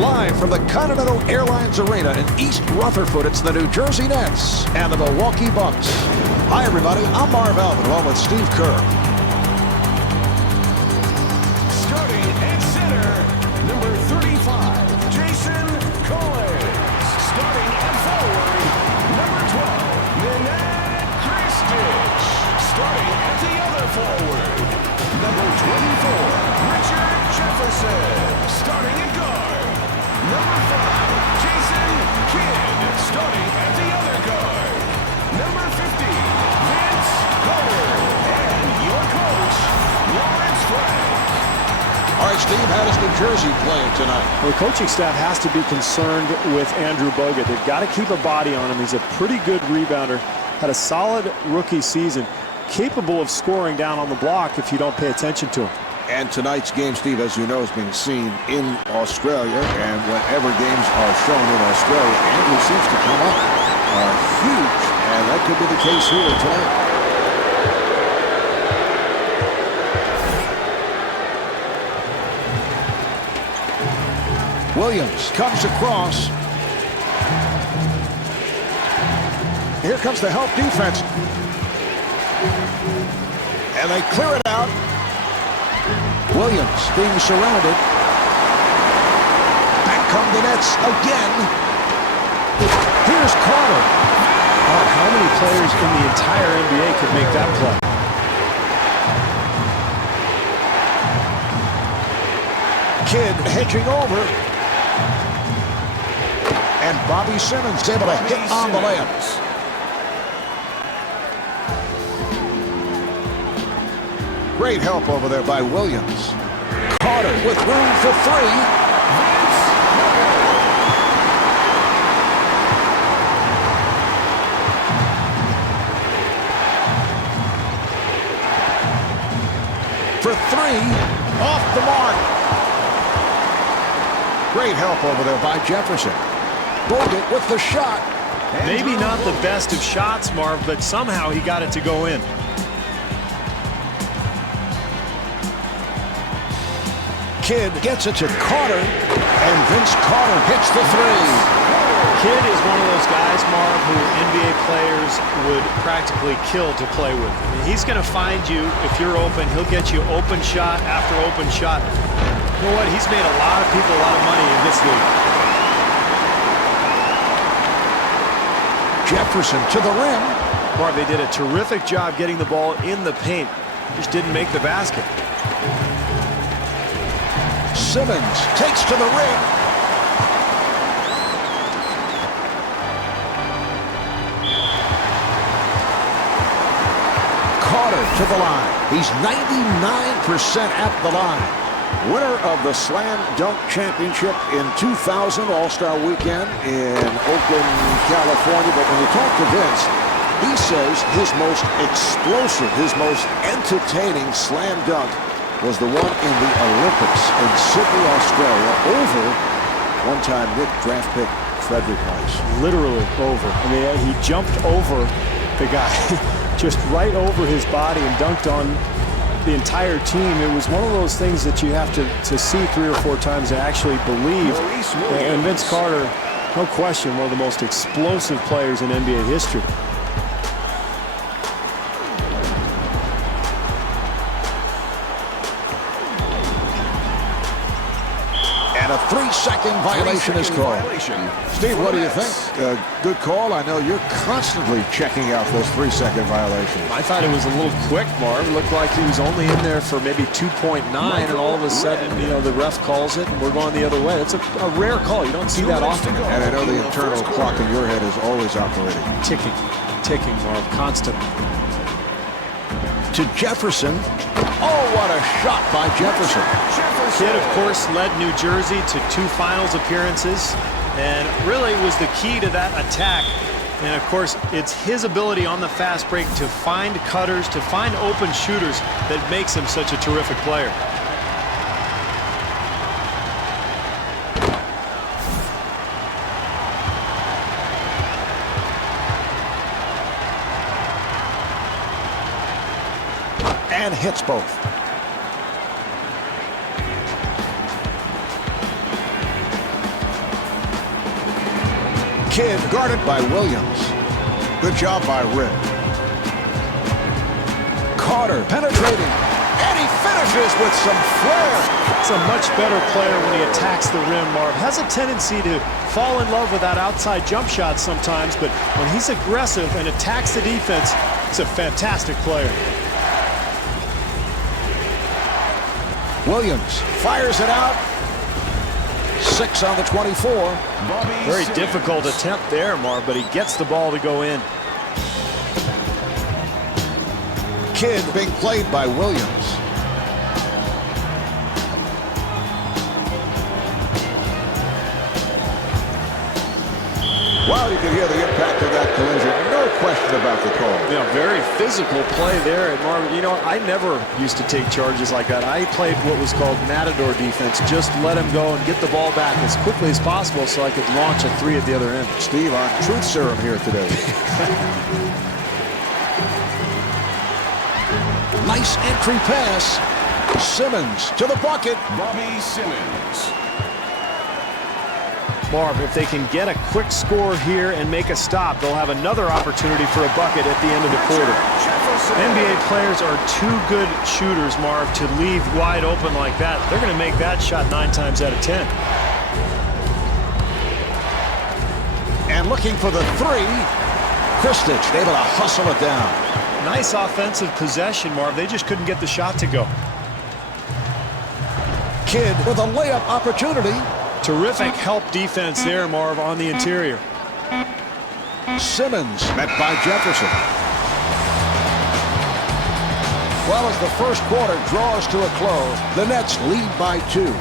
Live from the Continental Airlines Arena in East Rutherford, it's the New Jersey Nets and the Milwaukee Bucks. Hi, everybody. I'm Marv Alvin, along with Steve Kerr. Starting at center, number 35, Jason Collins. Starting at forward, number 12, Nenad Kristich. Starting at the other forward, number 24, Richard Jefferson. Starting at guard, number 5, Jason Kidd. Starting at the other guard, number 50, Vince Carter. And your coach, Lawrence Frank. All right, Steve, how does New Jersey playing tonight? Well, the coaching staff has to be concerned with Andrew Bogut. They've got to keep a body on him. He's a pretty good rebounder. Had a solid rookie season. Capable of scoring down on the block if you don't pay attention to him. And tonight's game, Steve, as you know, is being seen in Australia. And whenever games are shown in Australia, Andrew seems to come up huge. And that could be the case here tonight. Williams comes across. Here comes the help defense. And they clear it out. Williams being surrounded. Back come the Nets again. Here's Carter. Oh, how many players in the entire NBA could make that play? Kidd hedging over. And Bobby Simmons able to hit on the layups. Great help over there by Williams. Carter with room for three. For three, off the mark. Great help over there by Jefferson. Bogut with the shot. Maybe not the best of shots, Marv, but somehow he got it to go in. Kidd gets it to Carter, and Vince Carter hits the three. Kidd is one of those guys, Marv, who NBA players would practically kill to play with. I mean, he's going to find you if you're open. He'll get you open shot after open shot. You know what? He's made a lot of people a lot of money in this league. Jefferson to the rim. Marv, they did a terrific job getting the ball in the paint. Just didn't make the basket. Simmons takes to the rim. Carter to the line. He's 99% at the line. Winner of the Slam Dunk Championship in 2000 All-Star Weekend in Oakland, California. But when you talk to Vince, he says his most explosive, his most entertaining slam dunk was the one in the Olympics in Sydney, Australia, over one-time Knick draft pick Frederick Rice. Literally over. I mean, he jumped over the guy, just right over his body and dunked on the entire team. It was one of those things that you have to see 3 or 4 times to actually believe. And Vince Carter, no question, one of the most explosive players in NBA history. And a 3-second violation is called. Steve, what do you think? Good call. I know you're constantly checking out those 3-second violations. I thought it was a little quick, Marv. It looked like he was only in there for maybe 2.9, and all of a sudden, you know, the ref calls it, and we're going the other way. That's a rare call. You don't see that often. And I know the internal clock in your head is always operating. Ticking, Marv, constantly. To Jefferson. Oh, what a shot by Jefferson. Kidd, of course, led New Jersey to 2 finals appearances and really was the key to that attack. And, of course, it's his ability on the fast break to find cutters, to find open shooters that makes him such a terrific player. And hits both. Kidd guarded by Williams. Good job by Rick. Carter penetrating. And he finishes with some flair. He's a much better player when he attacks the rim, Marv. Has a tendency to fall in love with that outside jump shot sometimes, but when he's aggressive and attacks the defense, he's a fantastic player. Williams fires it out. 6 on the 24. Very difficult attempt there, Marv, but he gets the ball to go in. Kidd being played by Williams. Wow, you can hear the impact of that collision. No question about the call. You know, very physical play there. And Marvin, you know, I never used to take charges like that. I played what was called matador defense. Just let him go and get the ball back as quickly as possible so I could launch a 3 at the other end. Steve on truth serum here today. Nice entry pass. Simmons to the bucket. Bobby Simmons. Marv, if they can get a quick score here and make a stop, they'll have another opportunity for a bucket at the end of the quarter. NBA players are too good shooters, Marv, to leave wide open like that. They're going to make that shot 9 times out of 10. And looking for the 3. Kristich able to hustle it down. Nice offensive possession, Marv. They just couldn't get the shot to go. Kidd with a layup opportunity. Terrific help defense there, Marv, on the interior. Simmons met by Jefferson. Well, as the first quarter draws to a close, the Nets lead by 2.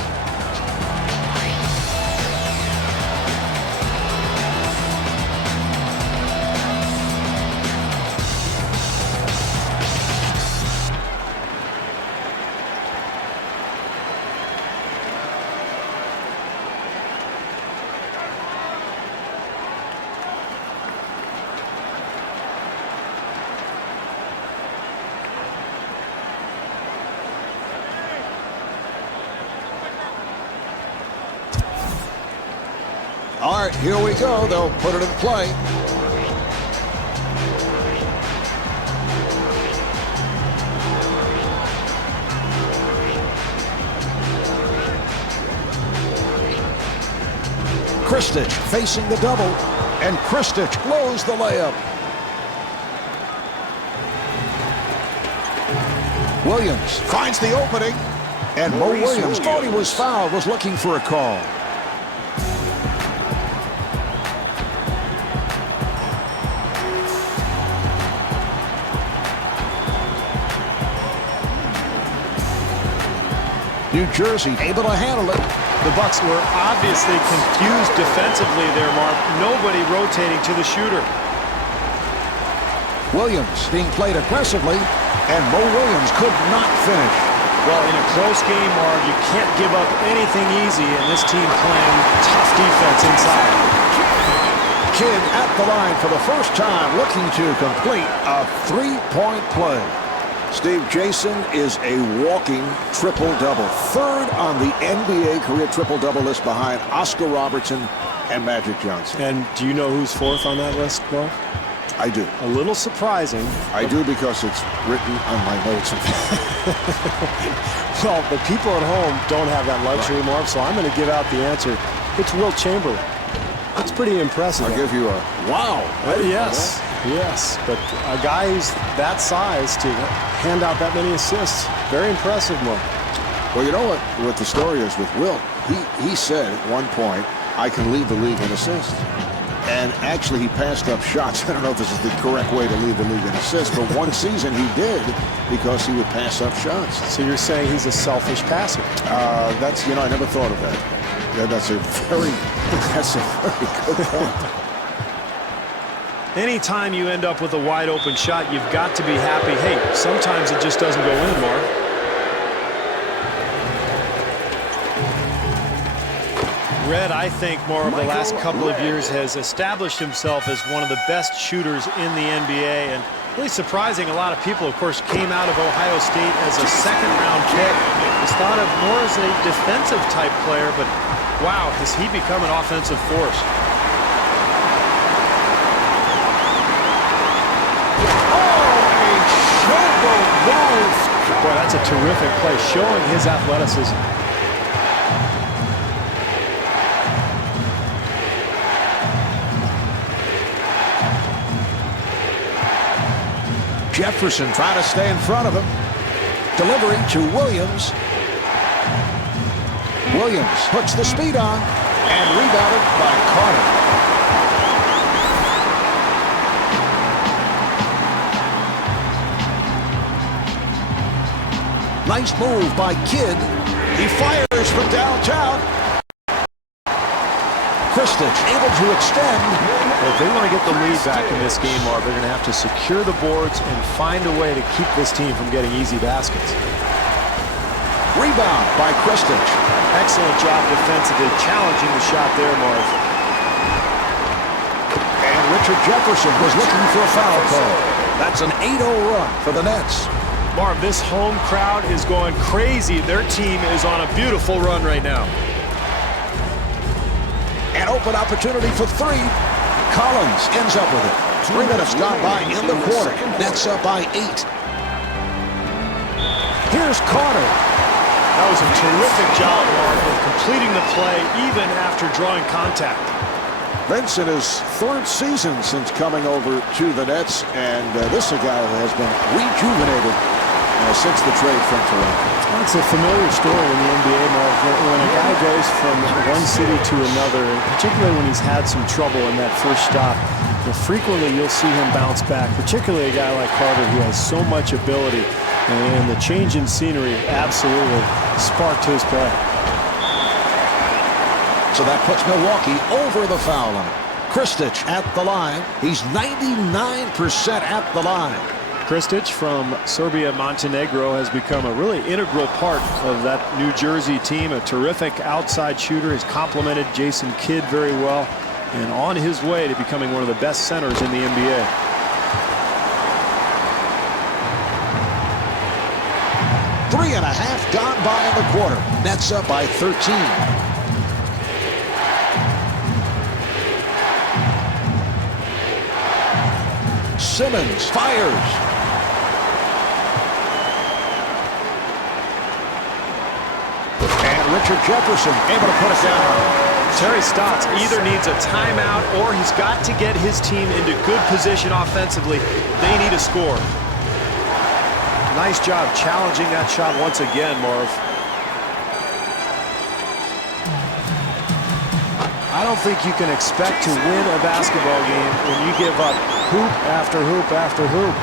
All right, here we go. They'll put it in play. Kristich facing the double, and Kristich blows the layup. Williams finds the opening, and Mo Williams thought he was fouled, was looking for a call. New Jersey able to handle it. The Bucks were obviously confused defensively there, Mark. Nobody rotating to the shooter. Williams being played aggressively, and Mo Williams could not finish. Well, in a close game, Mark, you can't give up anything easy, and this team playing tough defense inside. Kidd at the line for the first time, looking to complete a 3-point play. Steve, Jason is a walking triple-double. 3rd on the NBA career triple-double list behind Oscar Robertson and Magic Johnson. And do you know who's 4th on that list, Mark? I do. A little surprising. I do because it's written on my notes. Well, the people at home don't have that luxury, right, Mark, so I'm going to give out the answer. It's Wilt Chamberlain. That's pretty impressive. I'll give you a wow. Yes. Yes, but a guy who's that size to hand out that many assists, very impressive, Mark. Well, you know what the story is with Wilt? He said at one point, I can lead the league in assists. And actually, he passed up shots. I don't know if this is the correct way to lead the league in assists, but one season he did because he would pass up shots. So you're saying he's a selfish passer? That's, I never thought of that. Yeah, that's a very good point. Anytime you end up with a wide open shot, you've got to be happy. Hey, sometimes it just doesn't go in, Mark. Red, I think, more over the last couple of years has established himself as one of the best shooters in the NBA, and really surprising a lot of people. Of course, came out of Ohio State as a second-round pick. Was thought of more as a defensive type player, but wow, has he become an offensive force. Boy, that's a terrific play, showing his athleticism. Jefferson trying to stay in front of him. Delivery to Williams. Williams puts the speed on and rebounded by Carter. Nice move by Kidd. He fires from downtown. Kristich able to extend. If they want to get the lead back in this game, Marv, they're going to have to secure the boards and find a way to keep this team from getting easy baskets. Rebound by Kristich. Excellent job defensively, challenging the shot there, Marv. And Richard Jefferson was looking for a foul call. That's an 8-0 run for the Nets. Marv, this home crowd is going crazy. Their team is on a beautiful run right now. An open opportunity for three. Collins ends up with it. 3 minutes gone by in the quarter. Nets up by 8. Here's Carter. That was a terrific job, Marv, of completing the play even after drawing contact. Vince in his 3rd season since coming over to the Nets, and this is a guy who has been rejuvenated since the trade from Toronto. It's a familiar story in the NBA, Marv. When a guy goes from one city to another, and particularly when he's had some trouble in that first stop, frequently you'll see him bounce back, particularly a guy like Carter who has so much ability, and the change in scenery absolutely sparked his play. So that puts Milwaukee over the foul line. Kristich at the line. He's 99% at the line. Kristich from Serbia Montenegro has become a really integral part of that New Jersey team. A terrific outside shooter. He's complemented Jason Kidd very well, and on his way to becoming one of the best centers in the NBA. Three and a half gone by in the quarter. Nets up by 13. Simmons fires. And Richard Jefferson able to put it down. Terry Stotts either needs a timeout or he's got to get his team into good position offensively. They need a score. Nice job challenging that shot once again, Marv. I don't think you can expect to win a basketball game when you give up hoop after hoop after hoop.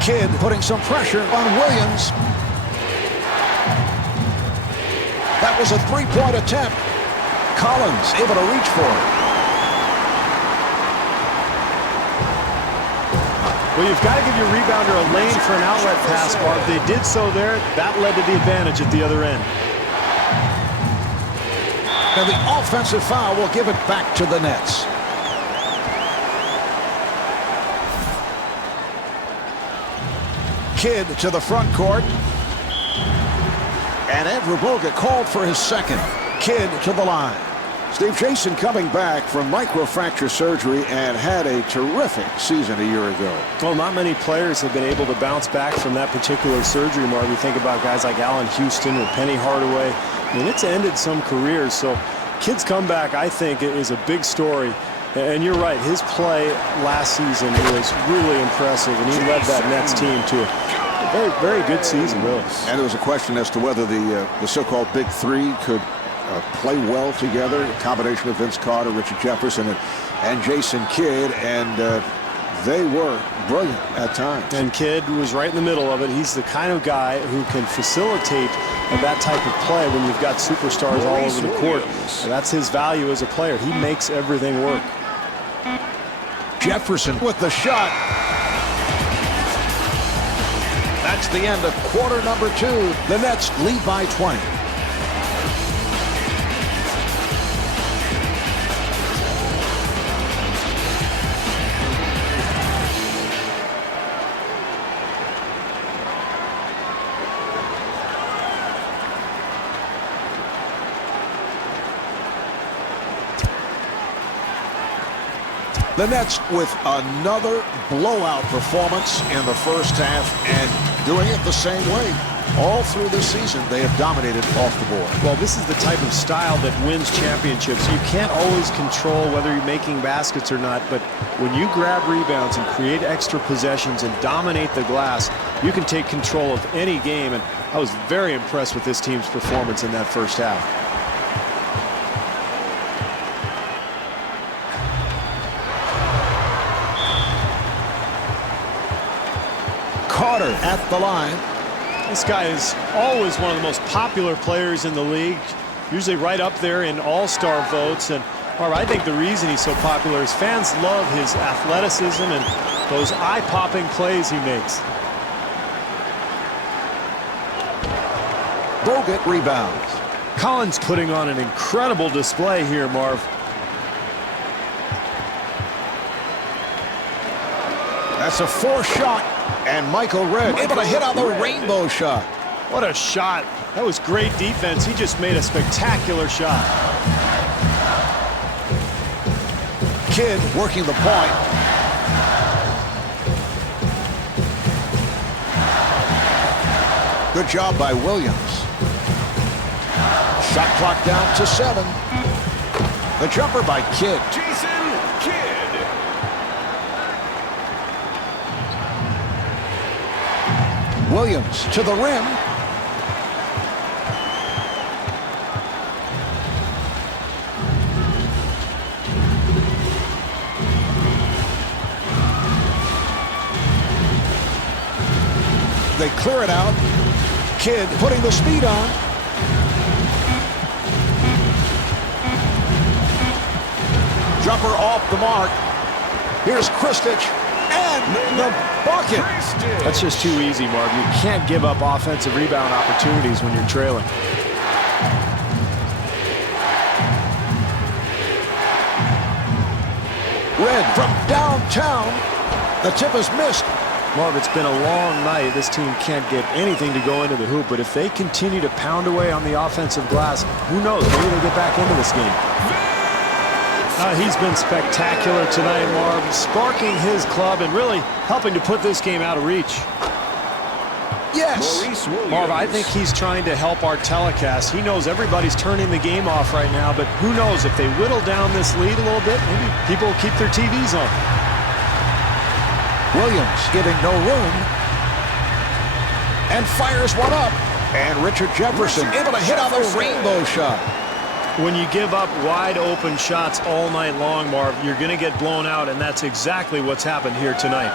Kidd putting some pressure on Williams. That was a three-point attempt. Collins able to reach for it. Well, you've got to give your rebounder a lane for an outlet pass, Marv. They did so there. That led to the advantage at the other end. And the offensive foul will give it back to the Nets. Kidd to the front court. And Andrew Bogut called for his second. Kidd to the line. Steve, Jason coming back from microfracture surgery and had a terrific season a year ago. Well, not many players have been able to bounce back from that particular surgery, Marv. You think about guys like Allen Houston or Penny Hardaway. I mean, it's ended some careers. So Kidd's comeback, I think, is a big story. And you're right, his play last season was really impressive, and he led that Nets team to a very, very good season, really. And there was a question as to whether the so-called Big Three could play well together, a combination of Vince Carter, Richard Jefferson, and Jason Kidd, and they were brilliant at times. And Kidd was right in the middle of it. He's the kind of guy who can facilitate that type of play when you've got superstars all over the court. And that's his value as a player. He makes everything work. Jefferson with the shot. That's the end of quarter number 2. The Nets lead by 20. The Nets with another blowout performance in the first half and doing it the same way. All through this season, they have dominated off the board. Well, this is the type of style that wins championships. You can't always control whether you're making baskets or not, but when you grab rebounds and create extra possessions and dominate the glass, you can take control of any game, and I was very impressed with this team's performance in that first half. Carter at the line. This guy is always one of the most popular players in the league, usually right up there in all-star votes. And I think the reason he's so popular is fans love his athleticism and those eye-popping plays he makes. Bogut rebounds. Collins putting on an incredible display here, Marv. That's a forced shot. And Michael Redd able to hit on the rainbow shot. What a shot. That was great defense. He just made a spectacular shot. Kidd working the point. Good job by Williams. Shot clock down to 7. The jumper by Kidd. Jason Kidd. Williams to the rim. They clear it out. Kidd putting the speed on. Jumper off the mark. Here's Kristich. And the bucket. That's just too easy, Marv. You can't give up offensive rebound opportunities when you're trailing. Redd from downtown. The tip is missed. Marv, it's been a long night. This team can't get anything to go into the hoop, but if they continue to pound away on the offensive glass, who knows? Maybe they get back into this game. He's been spectacular tonight, Marv, sparking his club and really helping to put this game out of reach. Yes. Marv, I think he's trying to help our telecast. He knows everybody's turning the game off right now, but who knows, if they whittle down this lead a little bit, maybe people will keep their TVs on. Williams giving no room. And fires one up. And Richard Jefferson able to hit on the rainbow shot. When you give up wide open shots all night long, Marv, you're going to get blown out, and that's exactly what's happened here tonight.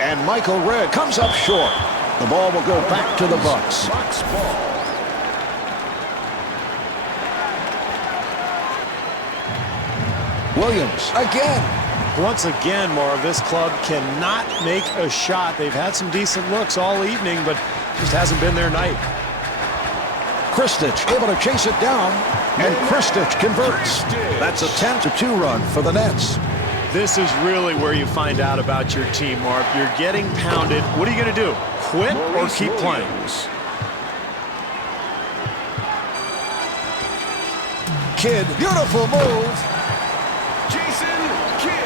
And Michael Redd comes up short. The ball will go back to the Bucks. Bucks ball. Williams again. Once again, Marv, this club cannot make a shot. They've had some decent looks all evening, but just hasn't been their night. Kristich able to chase it down, and Kristich converts. That's a 10-2 run for the Nets. This is really where you find out about your team, Marv. You're getting pounded. What are you going to do? Quit or keep playing? Kidd, beautiful move. Jason Kidd.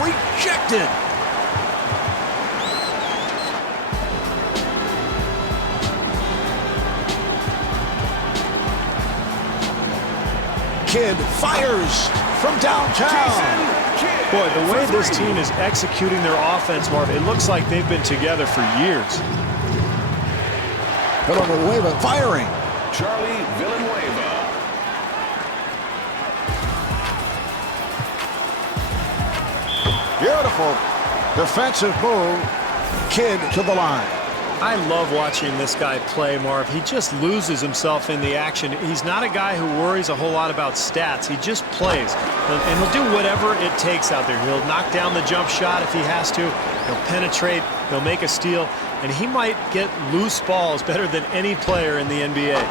Rejected. Kidd fires from downtown. Boy, the way this team is executing their offense, Marv, it looks like they've been together for years. Villanueva firing. Charlie Villanueva. Beautiful defensive move. Kidd to the line. I love watching this guy play, Marv. He just loses himself in the action. He's not a guy who worries a whole lot about stats. He just plays, and he'll do whatever it takes out there. He'll knock down the jump shot if he has to. He'll penetrate. He'll make a steal, and he might get loose balls better than any player in the NBA.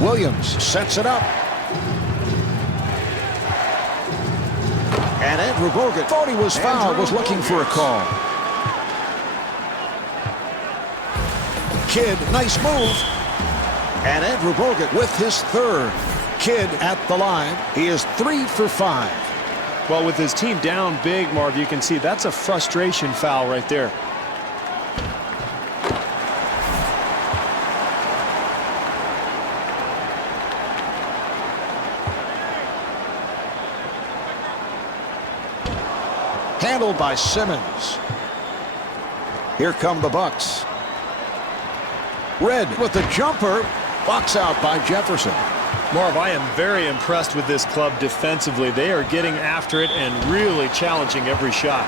Williams sets it up. And Andrew Bogut thought he was fouled, was looking for a call. Kidd, nice move. And Andrew Bogut with his third. Kidd at the line. He is 3 for 5. Well, with his team down big, Marv, you can see that's a frustration foul right there. Handled by Simmons. Here come the Bucks. Red with the jumper. Box out by Jefferson. Marv, I am very impressed with this club defensively. They are getting after it and really challenging every shot.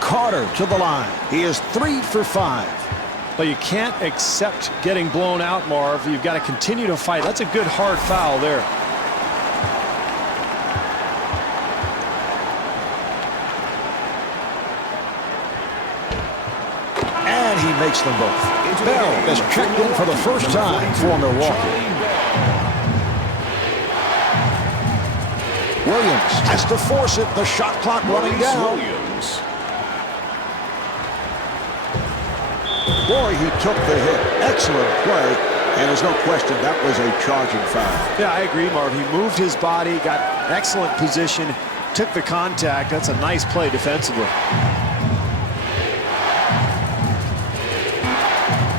Carter to the line. He is 3 for 5. But you can't accept getting blown out, Marv. You've got to continue to fight. That's a good hard foul there. And he makes them both. Bell is checked in for the first time for Milwaukee. Williams has to force it. The shot clock running down. Boy, he took the hit. Excellent play. And there's no question that was a charging foul. Yeah, I agree, Marv. He moved his body, got excellent position, took the contact. That's a nice play defensively.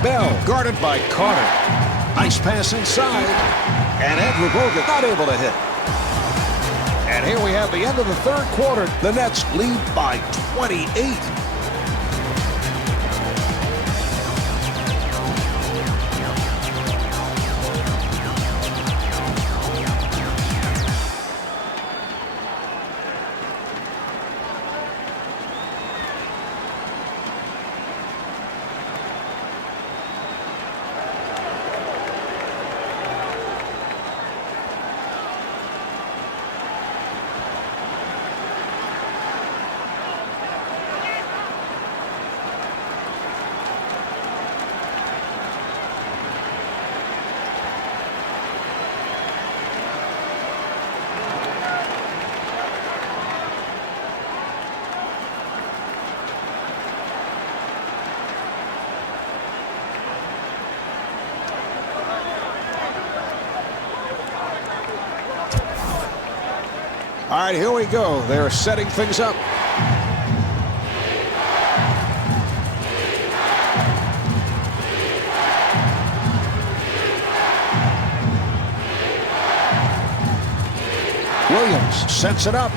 Bell guarded by Carter. Nice pass inside. And Andrew Bogut not able to hit. And here we have the end of the third quarter. The Nets lead by 28. All right, here we go. They're setting things up. Williams sets it up.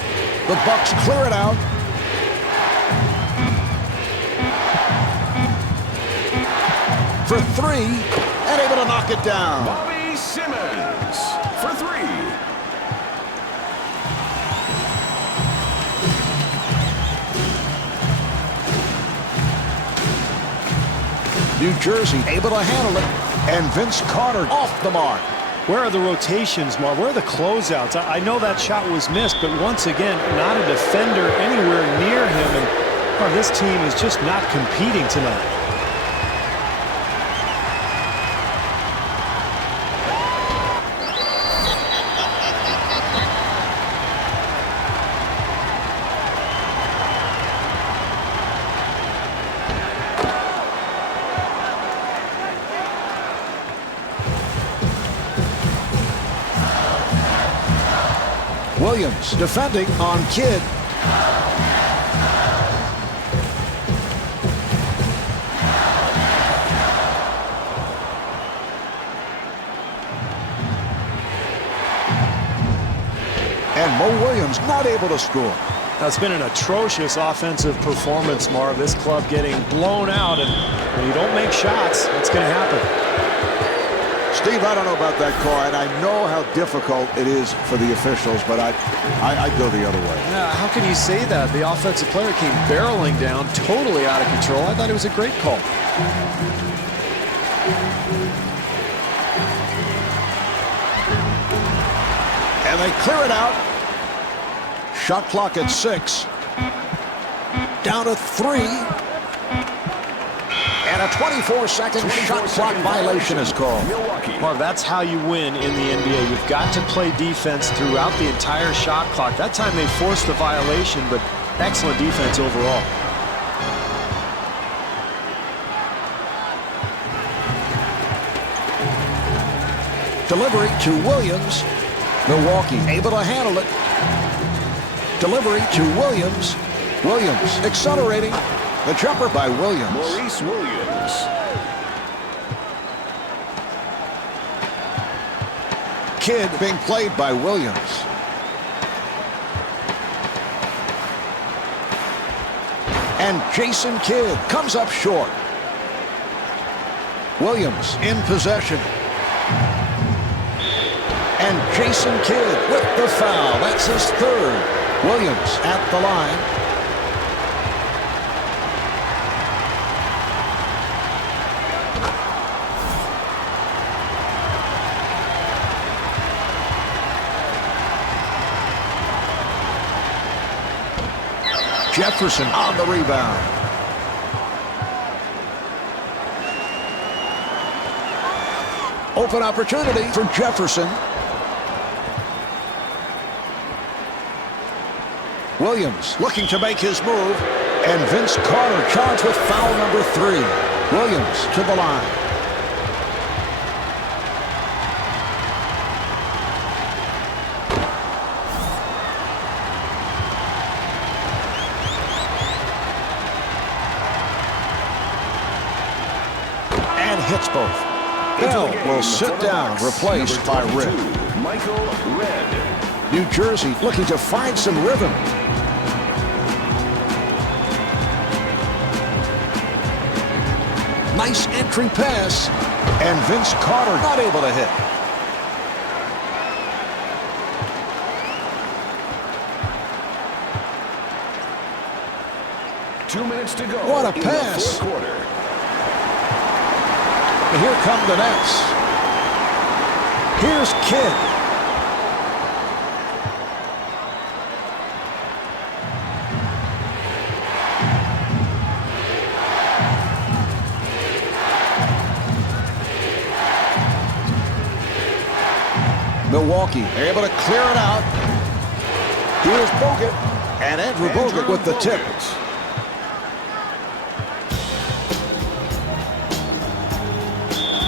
The Bucks clear it out. For three, and able to knock it down. Bobby Simmons for 3. New Jersey able to handle it. And Vince Carter off the mark. Where are the rotations, Marv? Where are the closeouts? I know that shot was missed, but once again, not a defender anywhere near him. And this team is just not competing tonight. Williams defending on Kidd. And Mo Williams not able to score. That's been an atrocious offensive performance, Marv. This club getting blown out, and when you don't make shots, it's going to happen. Steve, I don't know about that call, and I know how difficult it is for the officials, but I'd go the other way. Yeah, how can you say that? The offensive player came barreling down, totally out of control. I thought it was a great call. And they clear it out. Shot clock at 6. Down to 3. And And a 24-second shot clock violation is called. Milwaukee. Marv, that's how you win in the NBA. You've got to play defense throughout the entire shot clock. That time they forced the violation, but excellent defense overall. Delivery to Williams. Milwaukee able to handle it. Delivery to Williams. Williams accelerating. The jumper by Williams. Maurice Williams. Kidd being played by Williams. And Jason Kidd comes up short. Williams in possession. And Jason Kidd with the foul. That's his third. Williams at the line. Jefferson on the rebound. Open opportunity for Jefferson. Williams looking to make his move. And Vince Carter charged with foul number 3. Williams to the line. And hits both. Bell will sit down, replaced by Rick. Michael Red. New Jersey looking to find some rhythm. Nice entry pass. And Vince Carter not able to hit. Two minutes to go. What a in pass. the fourth quarter. Here come the Nets. Here's Kidd. Milwaukee able to clear it out. Here's Bogut. And Andrew Bogut with the tip.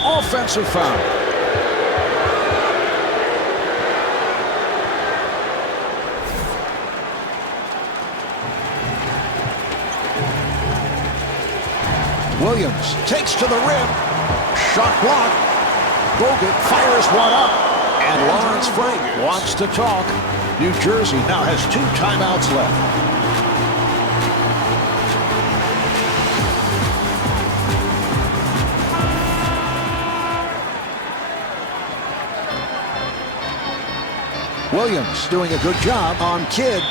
Offensive foul. Williams takes to the rim. Shot blocked. Bogut fires one up. And Lawrence Frank wants to talk. New Jersey now has 2 timeouts left. Williams doing a good job on Kidd.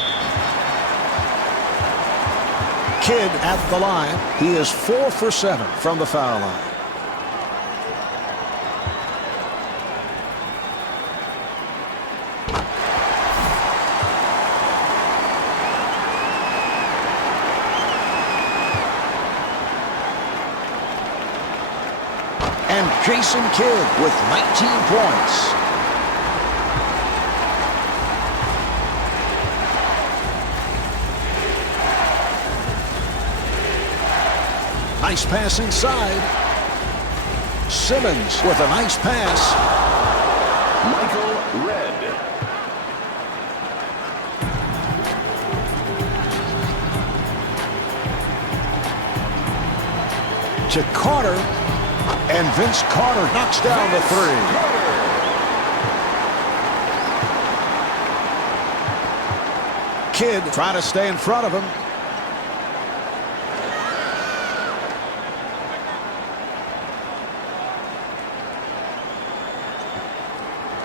Kidd at the line. He is 4 for 7 from the foul line. And Jason Kidd with 19 points. Nice pass inside. Simmons with a nice pass. Michael Red. To Carter. And Vince Carter knocks down the 3. Kidd trying to stay in front of him.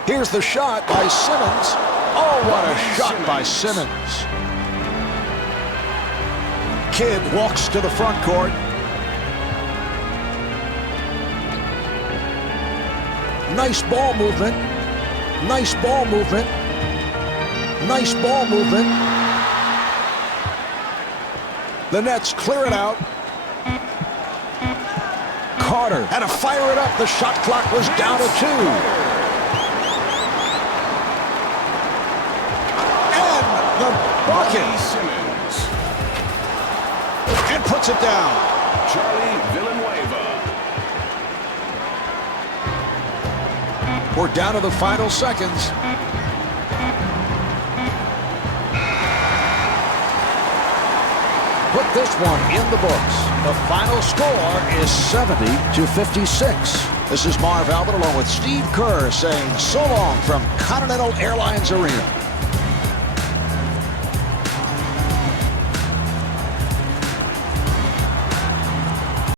Here's the shot by Simmons. Oh, what a shot by Simmons. Kidd walks to the front court. Nice ball movement. Nice ball movement. Nice ball movement. The Nets clear it out. Carter had to fire it up. The shot clock was down to 2. And the bucket. Simmons. And puts it down. Charlie Villanueva. We're down to the final seconds. Put this one in the books. The final score is 70-56. This is Marv Albert along with Steve Kerr saying so long from Continental Airlines Arena.